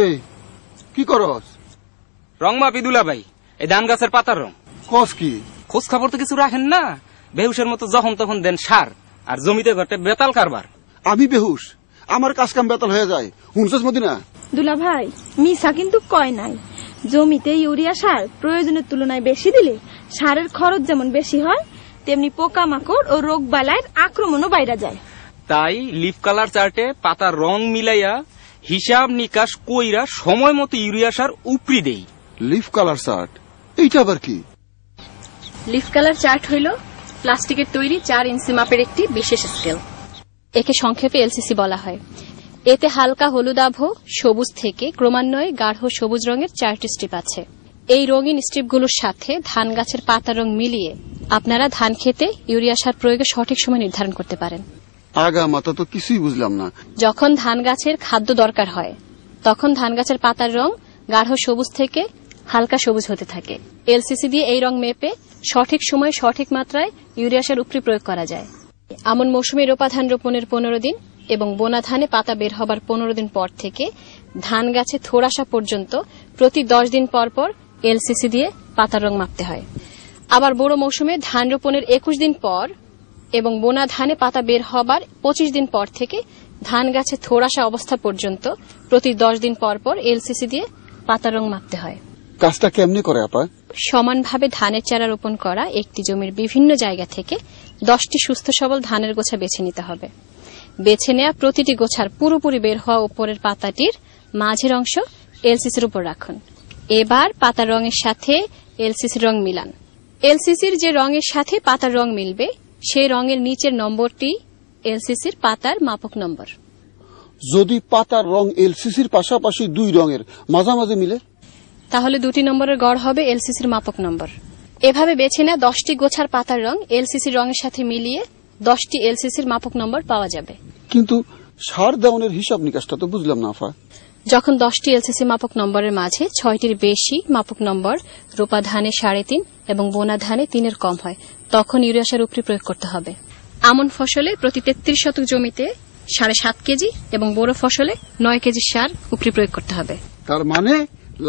এই কি করস? রং মাপি দুলা ভাই, এই ধান গাছের পাতার রং। কস কি? খোঁজ খবর তো কিছু রাখেন না, বেহুশের মতো যখন তখন দেন সার, আর জমিতে ঘটে বেতাল কারবার। আমি বেহুশ? আমার কাজ কাম বেতাল হয়ে যায়, শুনছস মদিনা? দুলা ভাই মিশা কিন্তু কয় নাই, জমিতে ইউরিয়া সার প্রয়োজনের তুলনায় বেশি দিলে সারের খরচ যেমন বেশি হয়, তেমনি পোকামাকড় ও রোগ বালাইয়ের আক্রমণও বাইরে যায়। তাই লিফ কালার চার্টে পাতার রং মিলাইয়া হিসাব নিকাশ কইরা সময় মতো ইউরিয়া সার উপরি দেই। লিফ কালার চার্ট এইটা আবার কি? লিফ কালার চার্ট হইল প্লাস্টিকের তৈরি 4 ইঞ্চি মাপের একটি বিশেষ স্কেল। একে সংক্ষেপে এলসিসি বলা হয়। এতে হালকা হলুদাভ সবুজ থেকে ক্রমান্বয়ে গাঢ় সবুজ রঙের 4টি স্ট্রিপ আছে। এই রঙিন স্ট্রিপগুলোর সাথে ধান গাছের পাতার রং মিলিয়ে আপনারা ধান খেতে ইউরিয়া সার প্রয়োগের সঠিক সময় নির্ধারণ করতে পারেন। আগা মাথা তো কিছুই বুঝলাম না। যখন ধান গাছের খাদ্য দরকার হয় তখন ধান গাছের পাতার রং গাঢ় সবুজ থেকে হালকা সবুজ হতে থাকে। এলসিসি দিয়ে এই রং মেপে সঠিক সময়ে সঠিক মাত্রায় ইউরিয়া সার উপরি প্রয়োগ করা যায়। আমন মৌসুমে রোপা ধান রোপণের 15 দিন এবং বোনা ধানে পাতা বের হবার 15 দিন পর থেকে ধান গাছে থোড় আসা পর্যন্ত প্রতি 10 দিন পর পর এলসিসি দিয়ে পাতার রং মাপতে হয়। আবার বড় মৌসুমে ধান রোপণের 21 দিন পর এবং বোনা ধানে পাতা বের হবার 25 দিন পর থেকে ধান গাছে থোড় আসা অবস্থা পর্যন্ত প্রতি 10 দিন পর পর এলসিসি দিয়ে পাতার রং মাপতে হয়। কাজটা কেমনে করে আপা? সমানভাবে ধানের চারা রোপণ করা একটি জমির বিভিন্ন জায়গা থেকে 10টি সুস্থ সবল ধানের গোছা বেছে নিতে হবে। বেছে নেওয়া প্রতিটি গোছার পুরোপুরি বের হওয়া উপরের পাতাটির মাঝের অংশ এলসিসির উপর রাখুন। এবার পাতার রঙের সাথে এলসিসির রং মিলান। এলসিসির যে রঙের সাথে পাতার রং মিলবে সেই রঙের নিচের নম্বরটি এলসিসির পাতার মাপক নম্বর। যদি পাতার রং এলসিসির পাশাপাশি দুই রঙের মাঝামাঝি মিলে তাহলে 2টি নম্বরের গড় হবে এলসিসির মাপক নম্বর। এভাবে বেছে নেওয়া 10টি গোছার পাতার রং এলসিসির রঙের সাথে মিলিয়ে 10টি এলসিসির মাপক নম্বর পাওয়া যাবে। কিন্তু সার দেওয়ানের হিসাব নিকাশটা তো বুঝলাম না আপা। যখন 10টি এলসিসি মাপক নম্বরের মাঝে 6টির বেশি মাপক নম্বর রোপা ধানে 3.5 এবং বোনা ধানে 3-এর কম হয় তখন ইউরিয়া সার উপরি প্রয়োগ করতে হবে। আমন ফসলে প্রতি 33 শতক জমিতে 7.5 কেজি এবং বড় ফসলে 9 কেজি সার উপরি প্রয়োগ করতে হবে। তার মানে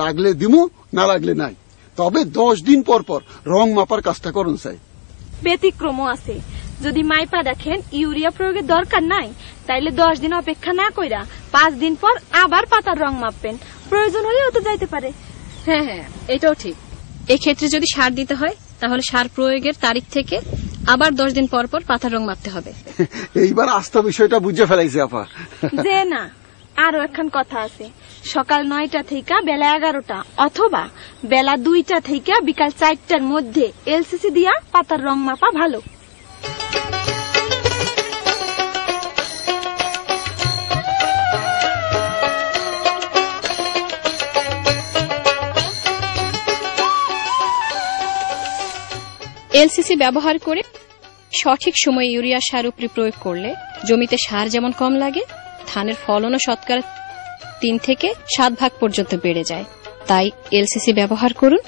লাগলে দিমু, না লাগলে নাই। তবে 10 দিন পর পর রং মাপার কাজটা করুন চাই। ব্যতিক্রমও আছে। যদি মাইপা দেখেন ইউরিয়া প্রয়োগের দরকার নাই, তাইলে 10 দিন অপেক্ষা না কইরা 5 দিন পর আবার পাতার রং মাপবেন, প্রয়োজন হলেও তো যাইতে পারে। হ্যাঁ, এটাও ঠিক। এই ক্ষেত্রে যদি সার দিতে হয় তাহলে সার প্রয়োগের তারিখ থেকে আবার 10 দিন পর পর পাতার রং মাপতে হবে। এইবার আস্থা বিষয়টা বুঝে ফেলাইছে আপা। যে না, আরো একখান কথা আছে। সকাল 9টা থেকে বেলা 11টা অথবা বেলা 2টা থেকে বিকাল 4টার মধ্যে এলসিসি দিয়া পাতার রং মাপা ভালো। এলসিসি ব্যবহার করে সঠিক সময়ে ইউরিয়া সার উপরি প্রয়োগ করলে জমিতে সার যেমন কম লাগে, ধানের ফলনও শতকরা 3 থেকে 7 ভাগ পর্যন্ত বেড়ে যায়। তাই এলসিসি ব্যবহার করুন,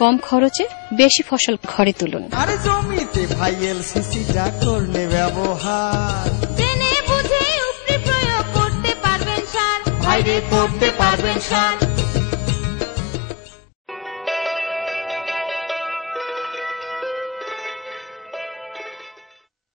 কম খরচে বেশি ফসল ঘরে তুলুন। আর জমিতে ভাই এলসিসিটা করলে ব্যবহার জেনে বুঝে উপরি প্রয়োগ করতে পারবেন সার, ভাইরে করতে পারবেন সার।